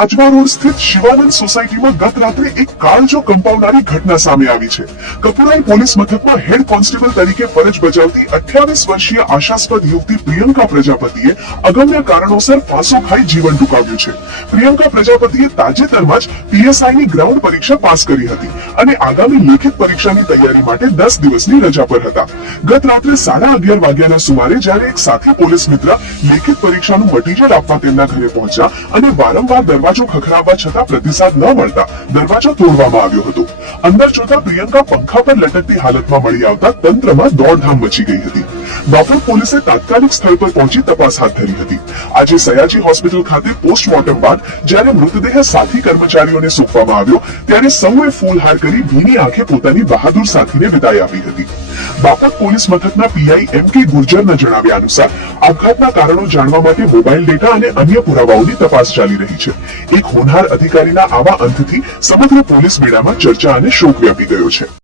Ajwa road સ્થિત શિવાનંદ સોસાયટીમાં ગત રાત્રે એક કાળજો કંપાવનારી ઘટના સામે આવી છે. કપુરાઈ પોલીસ મથકમાં હેડ કોન્સ્ટેબલ તરીકે ફરજ બજાવતી 28 વર્ષીય આશાસ્પદ યુવતી પ્રિયંકા પ્રજાપતિએ અગમ્ય કારણોસર ફાંસો ખાઈ જીવન ટૂંકાવ્યું છે. પ્રિયંકા પ્રજાપતિએ તાજેતરમાં જ પીએસઆઈની ગ્રાઉન્ડ પરીક્ષા પાસ કરી હતી અને આગામી લેખિત પરીક્ષાની તૈયારી માટે 10 દિવસની રજા પર હતા. ગત રાત્રે 11:30 વાગ્યાના સુમારે જ્યારે એક સાથી પોલીસ મિત્ર લેખિત પરીક્ષાનું મટીરીયલ આપવા તેમના ઘરે પહોંચ્યા અને વારંવાર દરવાજો ખખડાવવા છતાં પ્રતિસાદ ન મળતા દરવાજો તોડવામાં આવ્યો હતો. અંદર જોતા પ્રિયંકા પંખા પર લટકતી હાલતમાં મળી આવતા તંત્રમાં દોડધામ મચી ગઈ હતી. બાપોદ પોલીસે તાત્કાલિક સ્થળ પર પહોંચી તપાસ હાથ ધરી હતી. આજે સયાજી હોસ્પિટલ ખાતે પોસ્ટમોર્ટમ બાદ જ્યારે મૃતદેહ સાથી કર્મચારીઓને સોંપવામાં આવ્યો ત્યારે સૌએ ફૂલહાર કરી ભીની આંખે પોતાની બહાદુર સાથીને વિદાય આપી હતી. બાપોદ પોલીસ મથકના પીઆઈ એમ.કે. ગુર્જરના જણાવ્યા અનુસાર આપઘાતના કારણો જાણવા માટે મોબાઈલ ડેટા અને અન્ય પુરાવાઓની તપાસ ચાલી રહી છે. એક હોનહાર અધિકારીના આવા અંતથી સમગ્ર પોલીસ બેડામાં ચર્ચા અને શોક વ્યાપી ગયો છે.